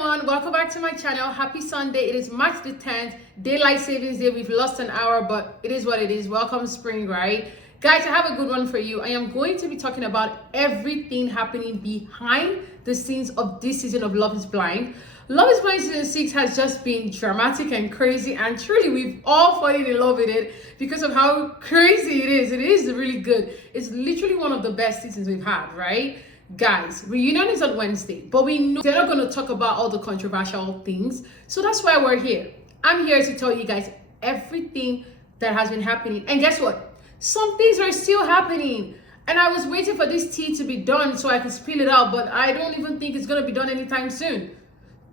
everyone, welcome back to my channel. Happy Sunday. It is March the 10th, daylight savings day. We've lost an hour, but it is what it is. Welcome spring, right? Guys, I have a good one for you. I am going to be talking about everything happening behind the scenes of this season of Love is Blind. Love is Blind season 6 has just been dramatic and crazy, and truly we've all fallen in love with it because of how crazy it is. It is really good. It's literally one of the best seasons we've had, right? Guys, reunion is on Wednesday, but we know they're not going to talk about all the controversial things, so that's why we're here. I'm here to tell you guys everything that has been happening, and guess what? Some things are still happening, and I was waiting for this tea to be done so I could spill it out, but I don't even think it's going to be done anytime soon.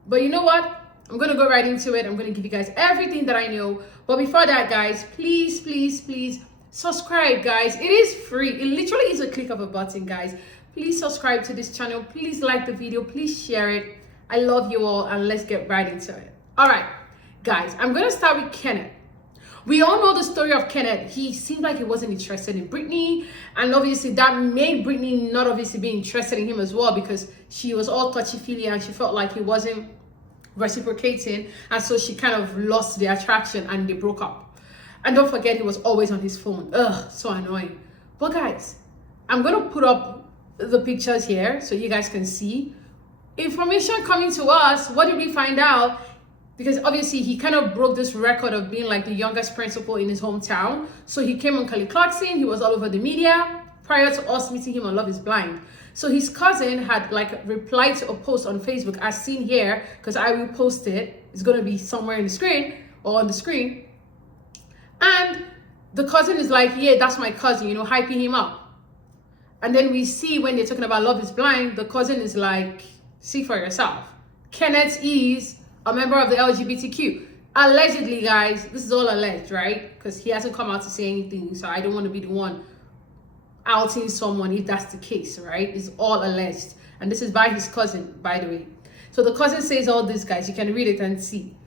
But you know what? I'm going to go right into it. I'm going to give you guys everything that I know, but before that, guys, please subscribe, guys. It is free. It literally is a click of a button, guys. Please subscribe to this channel. Please like the video. Please share it. I love you all, and let's get right into it. All right, guys, I'm going to start with Kenneth. We all know the story of Kenneth. He seemed like he wasn't interested in Brittany, and obviously that made Brittany not obviously be interested in him as well, because she was all touchy-feely and she felt like he wasn't reciprocating, and so she kind of lost the attraction and they broke up. And don't forget, he was always on his phone. Ugh, so annoying. But guys, I'm going to put up the pictures here so you guys can see information coming to us. What did we find out? Because obviously he kind of broke this record of being like the youngest principal in his hometown. So he came on Kelly Clarkson. He was all over the media prior to us meeting him on Love is Blind. So his cousin had like replied to a post on Facebook as seen here, because I will post it. It's going to be somewhere in the screen or on the screen. And the cousin is like, yeah, that's my cousin, you know, hyping him up. And then we see when they're talking about Love is Blind, the cousin is like, see for yourself. Kenneth is a member of the LGBTQ. Allegedly, guys, this is all alleged, right? Because he hasn't come out to say anything, so I don't want to be the one outing someone if that's the case, right? It's all alleged. And this is by his cousin, by the way. So the cousin says all this, guys. You can read it and see.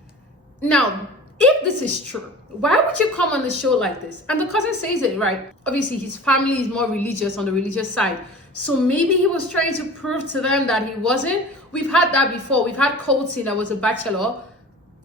Now, if this is true, why would you come on the show like this? And the cousin says it, right? Obviously, his family is more religious, on the religious side. So maybe he was trying to prove to them that he wasn't. We've had that before. We've had Colton that was a bachelor.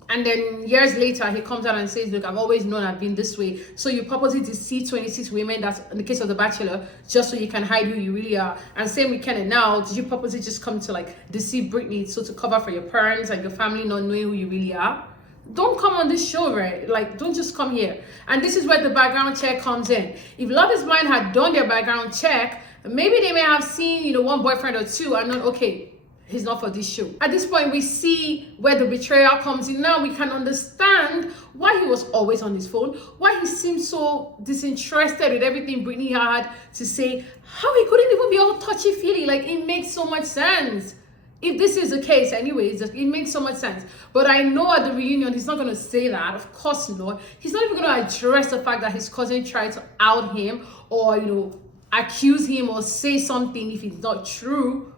And then years later, he comes out and says, look, I've always known I've been this way. So you purposely deceive 26 women, that's in the case of the bachelor, just so you can hide who you really are. And same with Kenneth now. Did you purposely just come to like deceive Brittany so to cover for your parents and your family not knowing who you really are? Don't come on this show, right? Like, don't just come here. And this is where the background check comes in. If Love is Blind had done their background check, maybe they may have seen, you know, one boyfriend or two and not, okay, he's not for this show. At this point, we see where the betrayal comes in. Now we can understand why he was always on his phone, why he seemed so disinterested with everything Brittany had to say, how he couldn't even be all touchy-feely. Like, it makes so much sense. If this is the case, anyways, it makes so much sense. But I know at the reunion, he's not going to say that. Of course not. He's not even going to address the fact that his cousin tried to out him or, you know, accuse him or say something if it's not true.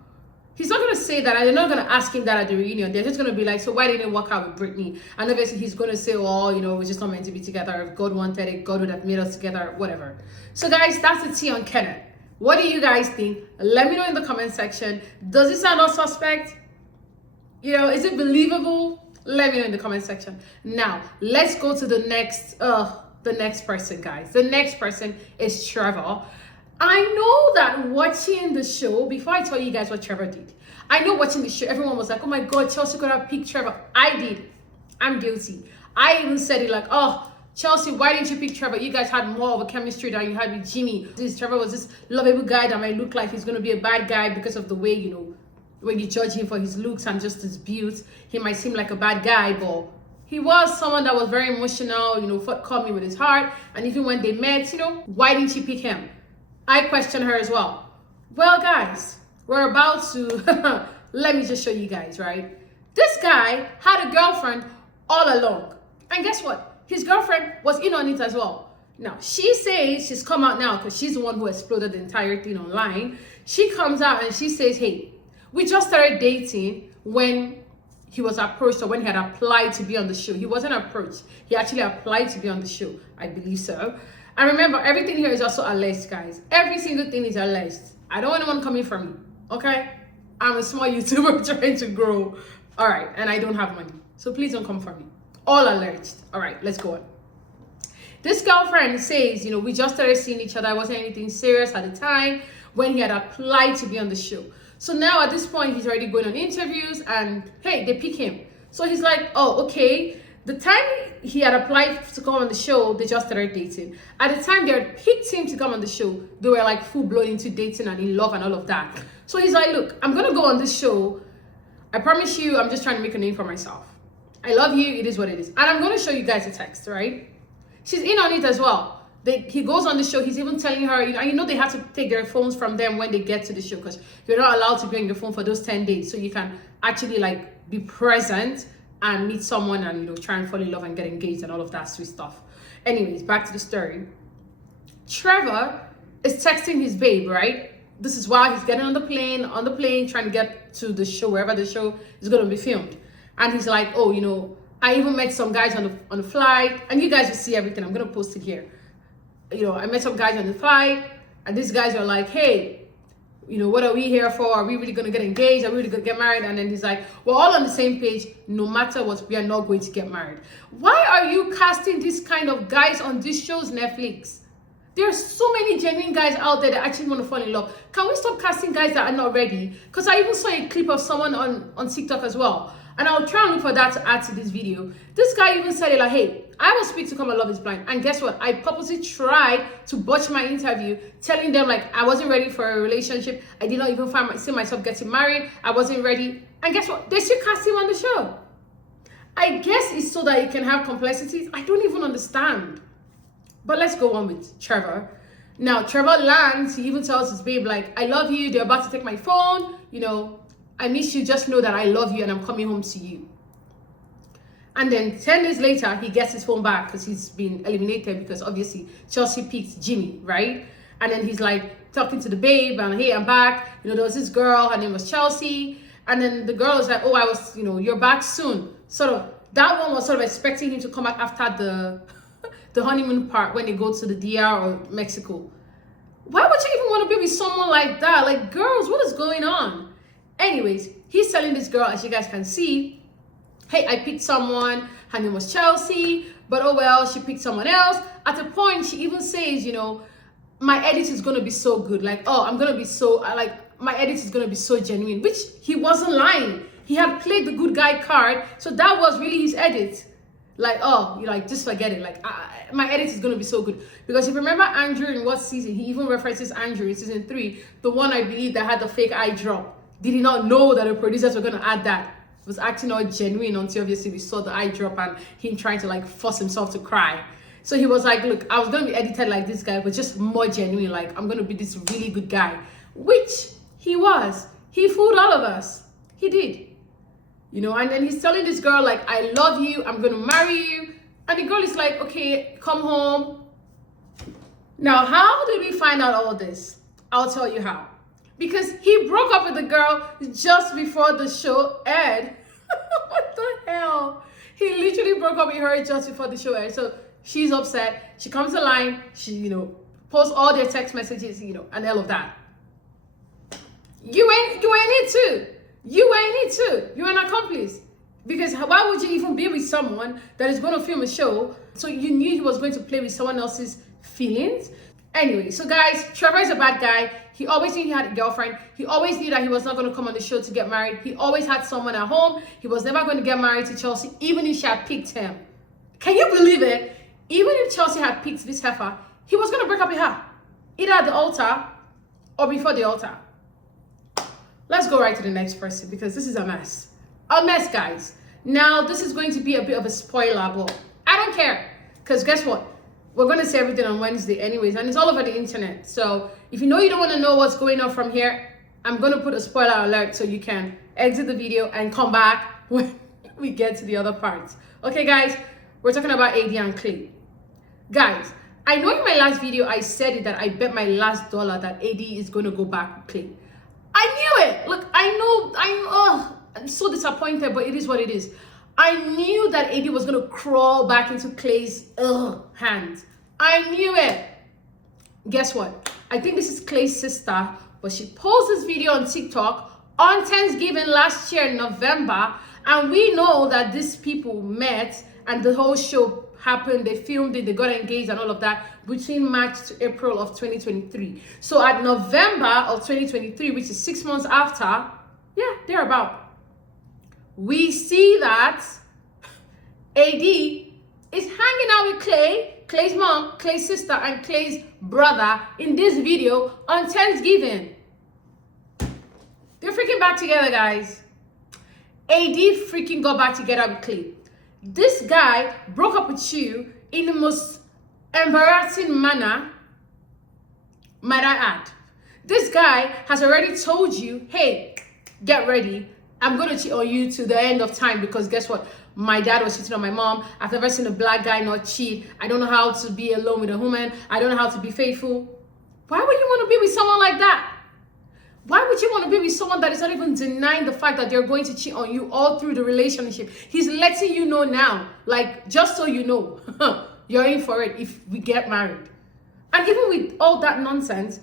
He's not going to say that, and they're not going to ask him that at the reunion. They're just going to be like, so why didn't it work out with Brittany? And obviously he's going to say, oh, you know, we're just not meant to be together. If God wanted it, God would have made us together, whatever. So guys, that's the tea on Kenneth. What do you guys think? Let me know in the comment section. Does it sound all suspect? You know, is it believable? Let me know in the comment section. Now, let's go to the next person, guys. The next person is Trevor. I know that watching the show, before I tell you guys what Trevor did, I know watching the show, everyone was like, oh my God, Chelsea could have picked Trevor. I did. I'm guilty. I even said it like, oh, Chelsea, why didn't you pick Trevor? You guys had more of a chemistry than you had with Jimmy. Trevor was this lovable guy that might look like he's going to be a bad guy because of the way, you know, when you judge him for his looks and just his beauty, he might seem like a bad guy, but he was someone that was very emotional, you know, forthcoming with his heart. And even when they met, you know, why didn't you pick him? I question her as well. Well, guys, we're about to, let me just show you guys, right? This guy had a girlfriend all along. And guess what? His girlfriend was in on it as well. Now, she says she's come out now because she's the one who exploded the entire thing online. She comes out and she says, hey, we just started dating when he was approached or when he had applied to be on the show. He wasn't approached. He actually applied to be on the show. I believe so. And remember, everything here is also alleged, guys. Every single thing is alleged. I don't want anyone coming for me, okay? I'm a small YouTuber trying to grow. All right, and I don't have money. So please don't come for me. All alleged. All right, let's go on. This girlfriend says, we just started seeing each other. It wasn't anything serious at the time when he had applied to be on the show. So now at this point, he's already going on interviews and hey, they pick him. So he's like, oh, okay. The time he had applied to come on the show, they just started dating. At the time they had picked him to come on the show, they were like full blown into dating and in love and all of that. So he's like, look, I'm going to go on this show. I promise you, I'm just trying to make a name for myself. I love you. It is what it is. And I'm going to show you guys a text, right? She's in on it as well. He goes on the show. He's even telling her, they have to take their phones from them when they get to the show because you're not allowed to be on your phone for those 10 days. So you can actually like be present and meet someone and, try and fall in love and get engaged and all of that sweet stuff. Anyways, back to the story. Trevor is texting his babe, right? This is while he's getting on the plane, trying to get to the show, wherever the show is going to be filmed. And he's like, oh, I even met some guys on the flight, and you guys will see everything. I'm going to post it here. I met some guys on the flight, and these guys are like, hey, what are we here for? Are we really going to get engaged? Are we really going to get married? And then he's like, we're all on the same page. No matter what, we are not going to get married. Why are you casting this kind of guys on these shows, Netflix? There are so many genuine guys out there that actually want to fall in love. Can we stop casting guys that are not ready? Because I even saw a clip of someone on TikTok as well. And I'll try and look for that to add to this video. This guy even said it like, hey, I will speak to come on Love is Blind. And guess what? I purposely tried to botch my interview, telling them like I wasn't ready for a relationship. I did not even see myself getting married. I wasn't ready. And guess what? They still cast him on the show. I guess it's so that he can have complexities. I don't even understand. But let's go on with Trevor. Now, Trevor lands. He even tells his babe like, I love you. They're about to take my phone. I miss you. Just know that I love you and I'm coming home to you. And then 10 days later, he gets his phone back because he's been eliminated because obviously Chelsea picked Jimmy, right? And then he's like talking to the babe and hey, I'm back. There was this girl, her name was Chelsea. And then the girl was like, oh, I was, you're back soon. Sort of, that one was sort of expecting him to come back after the honeymoon part when they go to the DR or Mexico. Why would you even want to be with someone like that? Like, girls, what is going on? Anyways, he's telling this girl, as you guys can see, hey, I picked someone, her name was Chelsea, but oh well, she picked someone else. At a point, she even says, my edit is going to be so good. Like, oh, I'm going to be so, my edit is going to be so genuine, which he wasn't lying. He had played the good guy card, so that was really his edit. Like, oh, just forget it. Like, my edit is going to be so good. Because if you remember Andrew in what season, he even references Andrew in season 3, the one I believe that had the fake eye drop. Did he not know that the producers were going to add that? It was acting all genuine until obviously we saw the eye drop and him trying to like force himself to cry. So he was like, look, I was going to be edited like this guy, but just more genuine. Like, I'm going to be this really good guy, which he was. He fooled all of us. He did. And then he's telling this girl, like, I love you. I'm going to marry you. And the girl is like, okay, come home. Now, how did we find out all this? I'll tell you how. Because he broke up with the girl just before the show aired. What the hell? He literally broke up with her just before the show aired. So she's upset. She comes online. She, posts all their text messages, and all of that. You ain't in it too. You ain't it too. You're an accomplice. Because why would you even be with someone that is going to film a show? So you knew he was going to play with someone else's feelings? Anyway, so guys, Trevor is a bad guy. He always knew he had a girlfriend. He always knew that he was not going to come on the show to get married. He always had someone at home. He was never going to get married to Chelsea, even if she had picked him. Can you believe it? Even if Chelsea had picked this heifer, he was going to break up with her. Either at the altar or before the altar. Let's go right to the next person because this is a mess. A mess, guys. Now, this is going to be a bit of a spoiler, but I don't care. Because guess what? We're going to say everything on Wednesday anyways, and it's all over the internet. So if you don't want to know what's going on from here, I'm going to put a spoiler alert so you can exit the video and come back when we get to the other parts. Okay, guys, we're talking about AD and Clay. Guys, I know in my last video, I said it that I bet my last dollar that AD is going to go back with Clay. I knew it. Look, I'm so disappointed, but it is what it is. I knew that AD was going to crawl back into Clay's hands. I knew it. Guess what? I think this is Clay's sister, but she posted this video on TikTok on Thanksgiving last year in November, And we know that these people met and the whole show happened, they filmed it, they got engaged and all of that between March to April of 2023. So at November of 2023, which is 6 months after, yeah, thereabout, we see that AD is hanging out with Clay's mom, Clay's sister, and Clay's brother in this video on Thanksgiving. They're freaking back together, guys. AD freaking got back together with Clay. This guy broke up with you in the most embarrassing manner, might I add. This guy has already told you, hey, get ready. I'm going to cheat on you to the end of time because guess what? My dad was cheating on my mom. I've never seen a black guy not cheat. I don't know how to be alone with a woman. I don't know how to be faithful. Why would you want to be with someone like that? Why would you want to be with someone that is not even denying the fact that they're going to cheat on you all through the relationship? He's letting you know now, like, just so you know, you're in for it if we get married. And even with all that nonsense,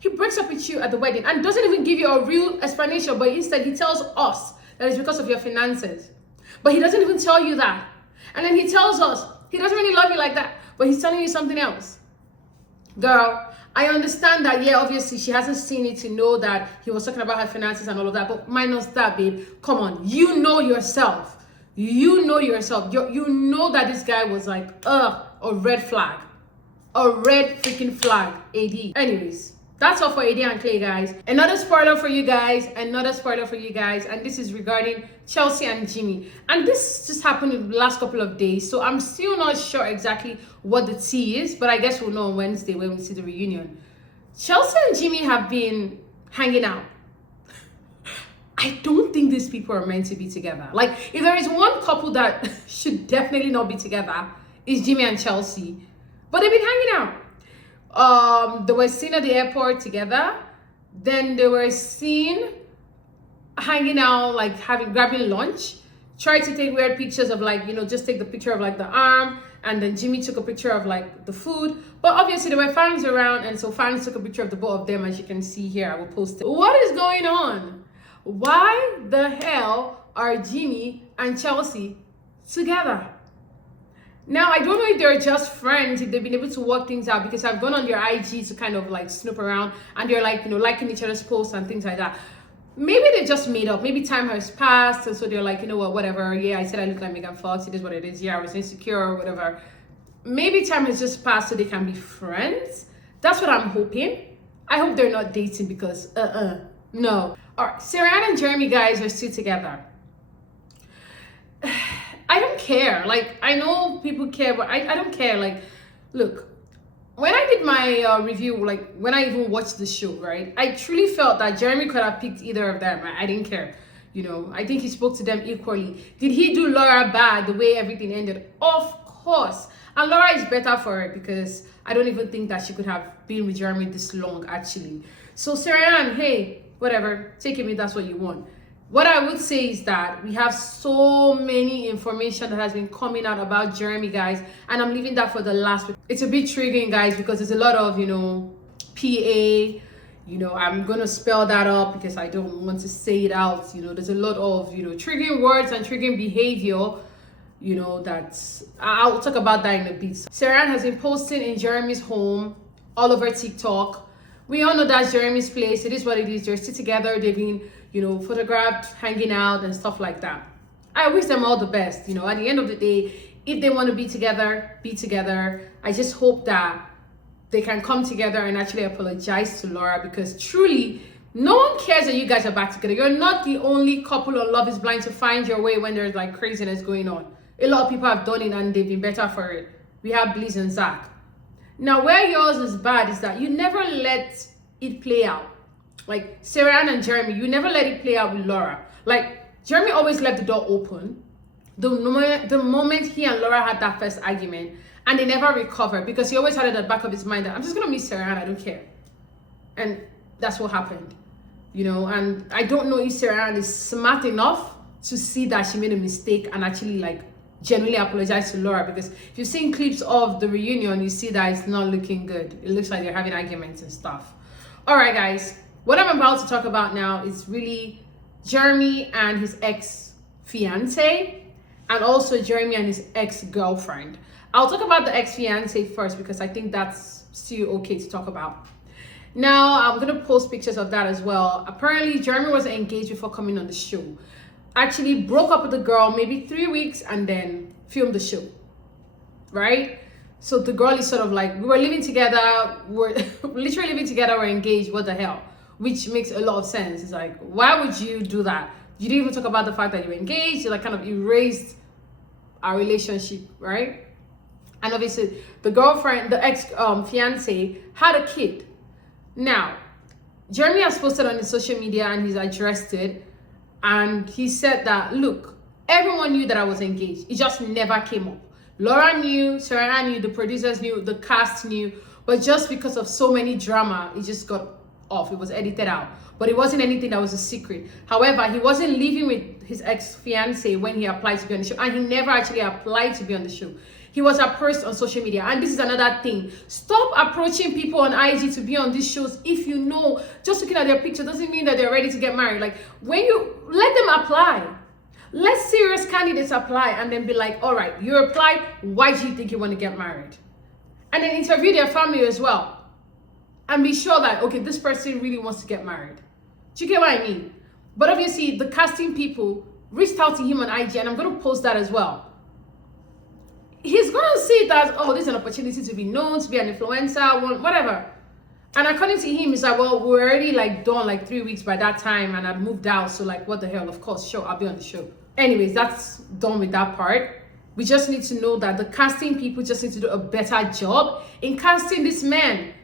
he breaks up with you at the wedding and doesn't even give you a real explanation, but instead he tells us that it's because of your finances. But he doesn't even tell you that. And then he tells us he doesn't really love you like that, but he's telling you something else. Girl, I understand that, yeah, obviously she hasn't seen it to know that he was talking about her finances and all of that, but minus that, babe, come on, you know yourself. You know yourself. You know that this guy was like, a red flag. A red freaking flag, AD. Anyways, that's all for AD and Clay, guys. Another spoiler for you guys, and this is regarding Chelsea and Jimmy. And this just happened in the last couple of days, so I'm still not sure exactly what the tea is, but I guess we'll know on Wednesday when we see the reunion. Chelsea and Jimmy have been hanging out. I don't think these people are meant to be together. Like, if there is one couple that should definitely not be together, it's Jimmy and Chelsea. But they've been hanging out. They were seen at the airport together. Then they were seen hanging out, like grabbing lunch. Tried to take weird pictures of, like, just take the picture of like the arm. And then Jimmy took a picture of like the food. But obviously there were fans around, and so fans took a picture of the both of them, as you can see here. I will post it. What is going on? Why the hell are Jimmy and Chelsea together? Now, I don't know if they're just friends, if they've been able to work things out, because I've gone on their IG to kind of like snoop around, and they're like, liking each other's posts and things like that. Maybe they just made up. Maybe time has passed, and so they're like, whatever. Yeah, I said I look like Megan Fox. It is what it is. Yeah, I was insecure or whatever. Maybe time has just passed so they can be friends. That's what I'm hoping. I hope they're not dating because, no. All right, Serena and Jeremy, guys, are still together. I don't care. Like, I know people care, but I don't care. Like, look, when I did my review, like when I even watched the show, right, I truly felt that Jeremy could have picked either of them. I didn't care. I think he spoke to them equally. Did he do Laura bad the way everything ended? Of course. And Laura is better for it because I don't even think that she could have been with Jeremy this long, actually. So, Serena, hey, whatever, take it me, that's what you want. What I would say is that we have so many information that has been coming out about Jeremy, guys, and I'm leaving that for the last week. It's a bit triggering, guys, because there's a lot of, PA, I'm going to spell that up because I don't want to say it out. There's a lot of, triggering words and triggering behavior, that's, I'll talk about that in a bit. Serena has been posting in Jeremy's home all over TikTok. We all know that's Jeremy's place. It is what it is. They're still together. They've been, photographed, hanging out and stuff like that. I wish them all the best. At the end of the day, if they want to be together, be together. I just hope that they can come together and actually apologize to Laura, because truly, no one cares that you guys are back together. You're not the only couple on Love is Blind to find your way when there's like craziness going on. A lot of people have done it and they've been better for it. We have Bliss and Zach. Now, where yours is bad is that you never let it play out. Like Serena and Jeremy, you never let it play out with Laura. Like, Jeremy always left the door open the moment he and Laura had that first argument, and they never recovered because he always had it at the back of his mind that I'm just gonna miss Serena, I don't care. And that's what happened. And I don't know if Serena is smart enough to see that she made a mistake and actually like genuinely apologize to Laura, because if you've seen clips of the reunion, you see that it's not looking good. It looks like they're having arguments and stuff. All right, guys, what I'm about to talk about now is really Jeremy and his ex fiance and also Jeremy and his ex-girlfriend. I'll talk about the ex-fiance first because I think that's still okay to talk about. Now, I'm gonna post pictures of that as well. Apparently, Jeremy was engaged before coming on the show. Actually broke up with the girl maybe 3 weeks and then filmed the show, right? So the girl is sort of like, we were living together, we're literally living together, we're engaged, what the hell? Which makes a lot of sense. It's like, why would you do that? You didn't even talk about the fact that you were engaged. You like kind of erased our relationship, right? And obviously the girlfriend, the ex-fiance had a kid. Now, Jeremy has posted on his social media and he's addressed it. And he said that, look, everyone knew that I was engaged. It just never came up. Laura knew, Sarah knew, the producers knew, the cast knew. But just because of so many drama, it just got off. It was edited out. But it wasn't anything that was a secret. However, he wasn't living with his ex-fiance when he applied to be on the show. And he never actually applied to be on the show. He was approached on social media. And this is another thing. Stop approaching people on IG to be on these shows if you know just looking at their picture doesn't mean that they're ready to get married. Like, when you let them apply, let serious candidates apply and then be like, all right, you applied. Why do you think you want to get married? And then interview their family as well. And be sure that, okay, this person really wants to get married. Do you get what I mean? But obviously, the casting people reached out to him on IG, and I'm going to post that as well. He's going to see it as, oh, this is an opportunity to be known, to be an influencer, whatever. And according to him, he's like, well, we're already like done like 3 weeks by that time and I'd moved out. So like, what the hell? Of course, sure, I'll be on the show. Anyways, that's done with that part. We just need to know that the casting people just need to do a better job in casting this man.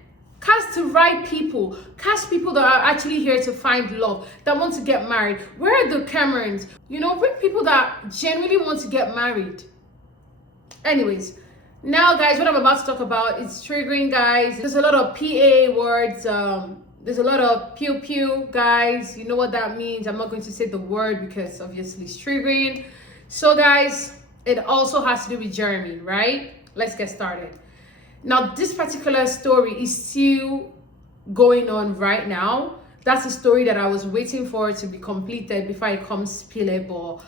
Cast the right people. Cast people that are actually here to find love, that want to get married. Where are the Camerons? You know, bring people that genuinely want to get married. Anyways, now guys, what I'm about to talk about is triggering, guys. There's a lot of PA words. There's a lot of pew pew, guys. You know what that means. I'm not going to say the word because obviously it's triggering. So guys, it also has to do with Jeremy, right? Let's get started. Now, this particular story is still going on right now. That's a story that I was waiting for to be completed before it comes pillable.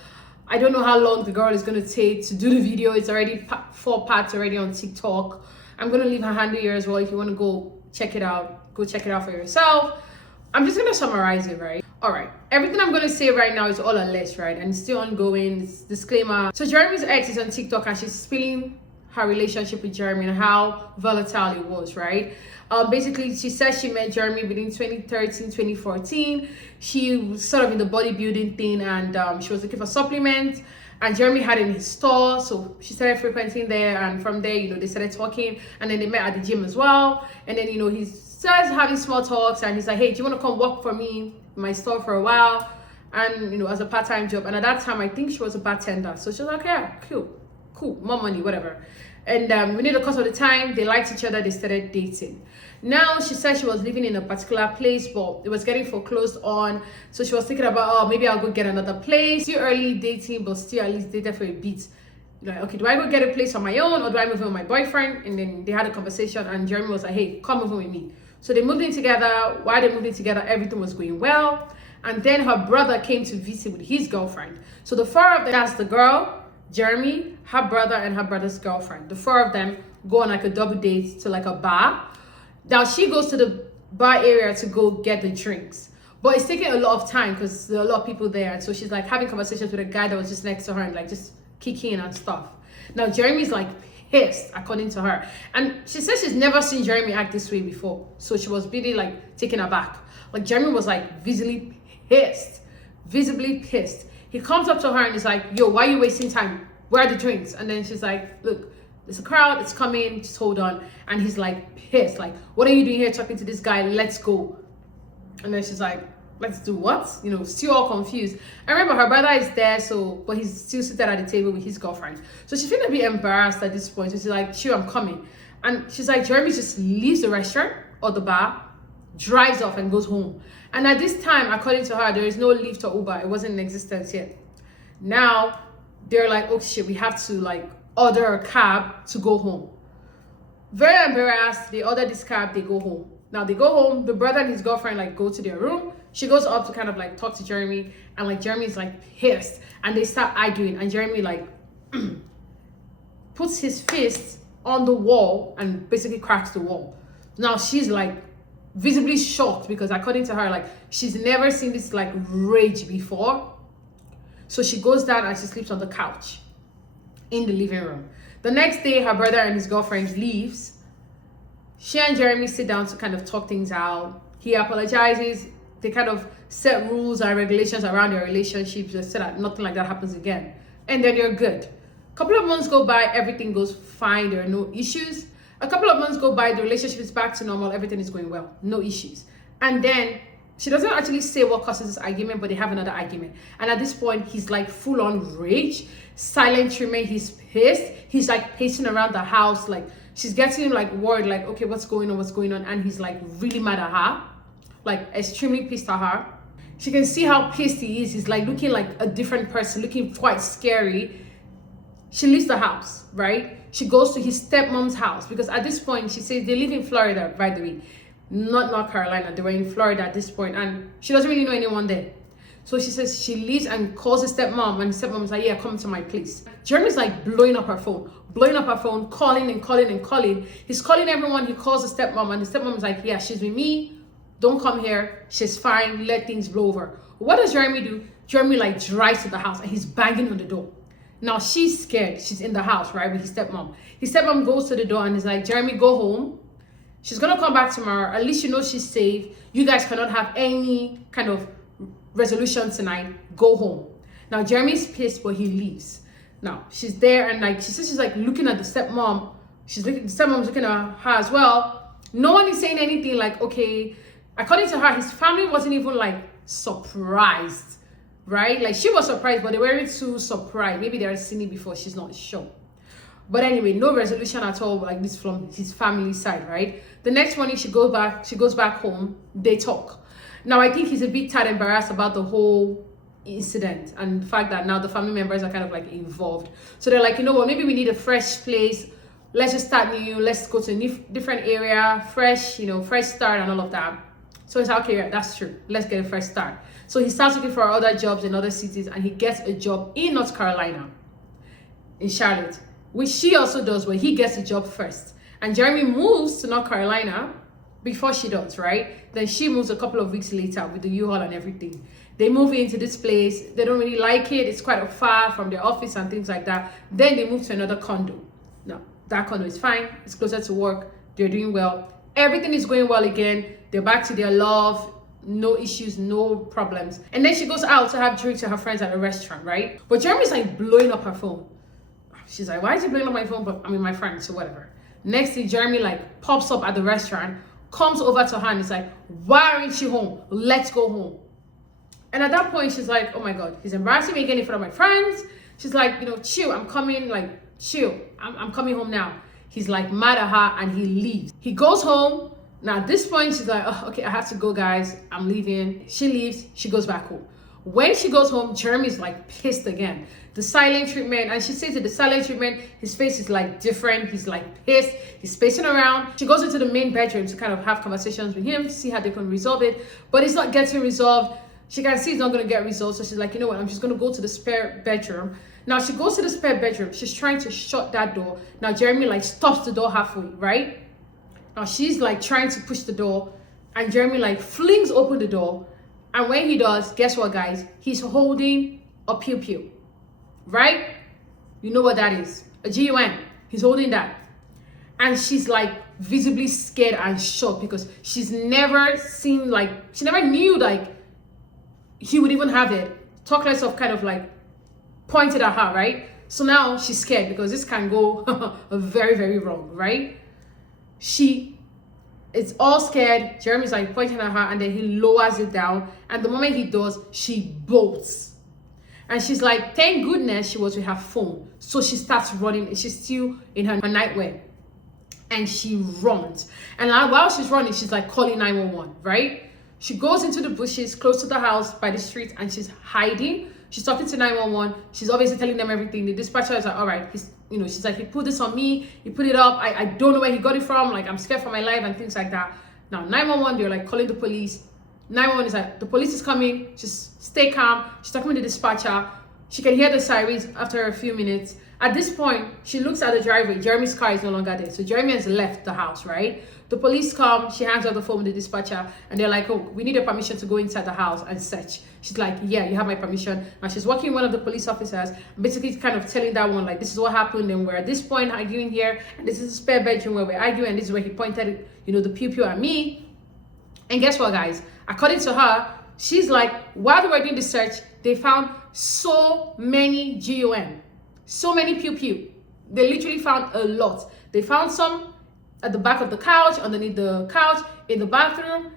I don't know how long the girl is going to take to do the video. It's already 4 parts already on TikTok. I'm going to leave her handle here as well if you want to go check it out. Go check it out for yourself. I'm just going to summarize it, right? All right. Everything I'm going to say right now is all alleged, right? And it's still ongoing. It's disclaimer. So Jeremy's ex is on TikTok and she's spilling her relationship with Jeremy and how volatile it was, right? Basically, she says she met Jeremy between 2013, 2014. She was sort of in the bodybuilding thing and she was looking for supplements. And Jeremy had it in his store, so she started frequenting there. And from there, you know, they started talking. And then they met at the gym as well. And then, you know, he starts having small talks. And he's like, hey, do you want to come work for me in my store for a while? And, you know, as a part-time job. And at that time, I think she was a bartender. So she was like, yeah, cool, more money, whatever. And within the course of the time, they liked each other, they started dating. Now, she said she was living in a particular place, but it was getting foreclosed on. So she was thinking about, oh, maybe I'll go get another place. Still early dating, but still at least dated for a bit. Like, okay, do I go get a place on my own or do I move in with my boyfriend? And then they had a conversation and Jeremy was like, hey, come move in with me. So they moved in together. While they moved in together, everything was going well. And then her brother came to visit with his girlfriend. So the 4 of them, that's the girl, Jeremy, her brother, and her brother's girlfriend. The 4 of them go on like a double date to like a bar. Now she goes to the bar area to go get the drinks. But it's taking a lot of time because there are a lot of people there. And so she's like having conversations with a guy that was just next to her and like just kicking and stuff. Now Jeremy's like pissed, according to her. And she says she's never seen Jeremy act this way before. So she was really like taken aback. Like Jeremy was like visibly pissed. He comes up to her and he's like, yo, why are you wasting time? Where are the drinks? And then she's like, look, there's a crowd, it's coming, just hold on. And he's like pissed, like, what are you doing here talking to this guy? Let's go. And then she's like, let's do what? You know, still all confused. I remember her brother is there, but he's still seated at the table with his girlfriend. So she's feeling a bit embarrassed at this point. So she's like, sure, I'm coming. And she's like, Jeremy just leaves the restaurant or the bar, drives off and goes home. And at this time, according to her, there is no Lyft or Uber. It wasn't in existence yet. Now, they're like, oh shit, we have to like order a cab to go home. Very embarrassed, they order this cab, they go home. Now they go home, the brother and his girlfriend like go to their room, She goes up to kind of like talk to Jeremay, and like Jeremy's like pissed, and they start arguing, and Jeremay like puts his fist on the wall and basically cracks the wall. Now she's like visibly shocked because according to her, like she's never seen this like rage before. So she goes down and she sleeps on the couch in the living room. The next day, her brother and his girlfriend leaves. She and Jeremay sit down to kind of talk things out. He apologizes. They kind of set rules and regulations around their relationship just so that nothing like that happens again. And then they're good. A couple of months go by, everything goes fine, there are no issues. A couple of months go by, the relationship is back to normal, everything is going well, no issues. And then she doesn't actually say what causes this argument, but they have another argument. And at this point, he's like full on rage, silent treatment, he's pissed. He's like pacing around the house, like she's getting like worried, like, okay, what's going on? And he's like really mad at her, like extremely pissed at her. She can see how pissed he is. He's like looking like a different person, looking quite scary. She leaves the house, right? She goes to his stepmom's house because at this point, she says they live in Florida, by the way, not North Carolina. They were in Florida at this point, and she doesn't really know anyone there. So she says she leaves and calls his stepmom, and the stepmom's like, yeah, come to my place. Jeremy's like blowing up her phone, calling and calling and calling. He's calling everyone. He calls the stepmom, and the stepmom's like, yeah, she's with me. Don't come here. She's fine. Let things blow over. What does Jeremay do? Jeremay like drives to the house and he's banging on the door. Now she's scared. She's in the house, right, with his stepmom. His stepmom goes to the door and is like, Jeremay, go home. She's gonna come back tomorrow. At least you know she's safe. You guys cannot have any kind of resolution tonight. Go home. Now Jeremay's pissed, but he leaves. Now she's there and like she says she's like looking at the stepmom. The stepmom's looking at her as well. No one is saying anything. Like, okay, according to her, his family wasn't even like surprised, right? Like she was surprised, but they weren't too surprised. Maybe they had seen it before, she's not sure. But anyway, no resolution at all like this from his family side, right? The next morning she goes back home, they talk. Now I think he's a bit tired, embarrassed about the whole incident and the fact that now the family members are kind of like involved. So they're like, you know what, maybe we need a fresh place. Let's just start new. Let's go to a different area, fresh, fresh start and all of that. So it's like, okay, yeah, that's true. Let's get a fresh start. So he starts looking for other jobs in other cities and he gets a job in North Carolina, in Charlotte, which she also does, but he gets a job first. And Jeremay moves to North Carolina before she does, right? Then she moves a couple of weeks later with the U-Haul and everything. They move into this place. They don't really like it. It's quite far from their office and things like that. Then they move to another condo. Now, that condo is fine. It's closer to work. They're doing well. Everything is going well again. They're back to their love. No issues, no problems. And then she goes out to have drinks with her friends at a restaurant, right? But Jeremy's like blowing up her phone. She's like, why is he blowing up my phone? But I'm with my friends, so whatever. Next thing, Jeremay like pops up at the restaurant, comes over to her and is like, why aren't you home? Let's go home. And at that point, she's like, oh my God, he's embarrassing me again in front of my friends. She's like, chill, I'm coming, like, chill. I'm coming home now. He's like mad at her and he leaves. He goes home. Now at this point, she's like, oh, okay, I have to go, guys. I'm leaving. She leaves. She goes back home. When she goes home, Jeremy's like pissed again. The silent treatment, and she says that the silent treatment, his face is like different. He's like pissed. He's pacing around. She goes into the main bedroom to kind of have conversations with him to see how they can resolve it. But it's not getting resolved. She can see it's not going to get resolved. So she's like, you know what? I'm just going to go to the spare bedroom. Now she goes to the spare bedroom. She's trying to shut that door. Now Jeremay like stops the door halfway, right? Now she's like trying to push the door and Jeremay like flings open the door. And when he does, guess what, guys? He's holding a pew-pew, right? You know what that is, a gun. He's holding that. And she's like visibly scared and shocked because she's never seen, like, she never knew like he would even have it. Talk less of kind of like pointed at her, right? So now she's scared because this can go very, very wrong, right? It's all scared. Jeremy's like pointing at her and then he lowers it down. And the moment he does, she bolts. And she's like, thank goodness she was with her phone. So she starts running. She's still in her nightwear. And she runs. And while she's running, she's like calling 911, right? She goes into the bushes close to the house by the street and she's hiding. She's talking to 911. She's obviously telling them everything. The dispatcher is like, all right, she's like, he put this on me. He put it up. I don't know where he got it from. Like, I'm scared for my life and things like that. Now, 911, they're like calling the police. 911 is like, the police is coming, just stay calm. She's talking to the dispatcher. She can hear the sirens after a few minutes. At this point, she looks at the driveway. Jeremy's car is no longer there. So Jeremy has left the house, right? The police come, she hands out the phone with the dispatcher, and they're like, oh, we need a permission to go inside the house and search. She's like, yeah, you have my permission. And she's walking with one of the police officers, basically kind of telling that one, like, this is what happened, and we're at this point arguing here, and this is a spare bedroom where we're arguing, and this is where he pointed, the pew at me. And guess what, guys? According to her, she's like, while they were doing the search, they found so many GUN, so many pew. They literally found a lot. They found some at the back of the couch, underneath the couch, in the bathroom,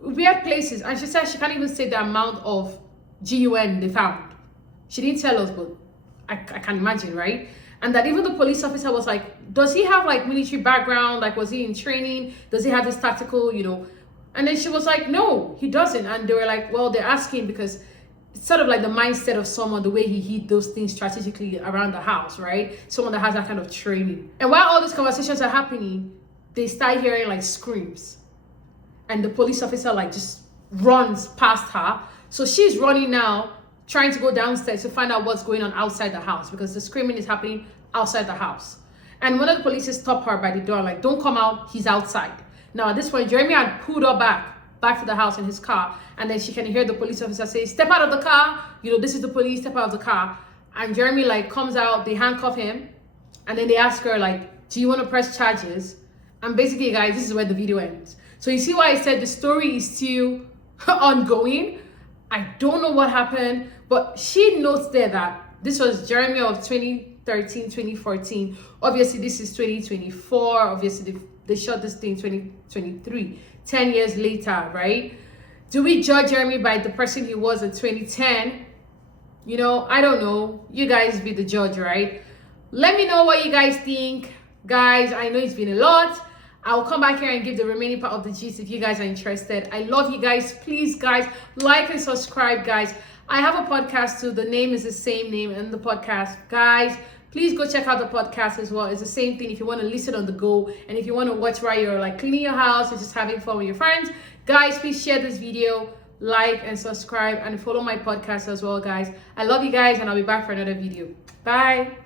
weird places. And she said she can't even say the amount of GUN they found. She didn't tell us, but I can imagine, right? And that even the police officer was like, does he have like military background? Like, was he in training? Does he have this tactical, And then she was like, no, he doesn't. And they were like, well, they're asking because it's sort of like the mindset of someone, the way he hid those things strategically around the house, right? Someone that has that kind of training. And while all these conversations are happening, they start hearing like screams. And the police officer like just runs past her. So she's running now, trying to go downstairs to find out what's going on outside the house because the screaming is happening outside the house. And one of the police stopped her by the door, like, don't come out, he's outside. Now at this point, Jeremy had pulled her back to the house in his car. And then she can hear the police officer say, step out of the car. This is the police, step out of the car. And Jeremy like comes out, they handcuff him. And then they ask her like, do you want to press charges? And basically, guys, this is where the video ends. So you see why I said the story is still ongoing. I don't know what happened, but she notes there that this was Jeremy of 2013, 2014. Obviously, this is 2024. Obviously, they shot this thing 2023, 10 years later, right? Do we judge Jeremy by the person he was in 2010? I don't know. You guys be the judge, right? Let me know what you guys think. Guys, I know it's been a lot. I'll come back here and give the remaining part of the gist if you guys are interested. I love you guys. Please, guys, like and subscribe, guys. I have a podcast too. The name is the same name in the podcast. Guys, please go check out the podcast as well. It's the same thing if you want to listen on the go and if you want to watch while you're like cleaning your house or just having fun with your friends. Guys, please share this video, like and subscribe, and follow my podcast as well, guys. I love you guys, and I'll be back for another video. Bye.